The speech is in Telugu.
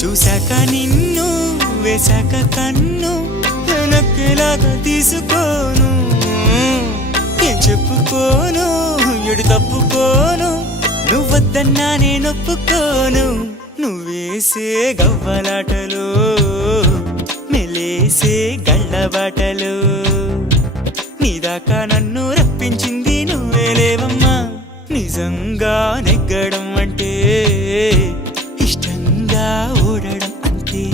చూశాక నిన్ను వేశాక కన్ను వెనక్కిలాగా తీసుకోను ఏం చెప్పుకోను ఎడు తప్పుకోను నువ్వొద్దన్నా నేనొప్పుకోను నువ్వేసే గవ్వలాటలు మెలేసే గళ్ళబాటలు నీదాకా నన్ను రప్పించింది నువ్వేలేవమ్మా నిజంగా నెగ్గడం అంటే ఇష్టంగా ఓడడం అంతే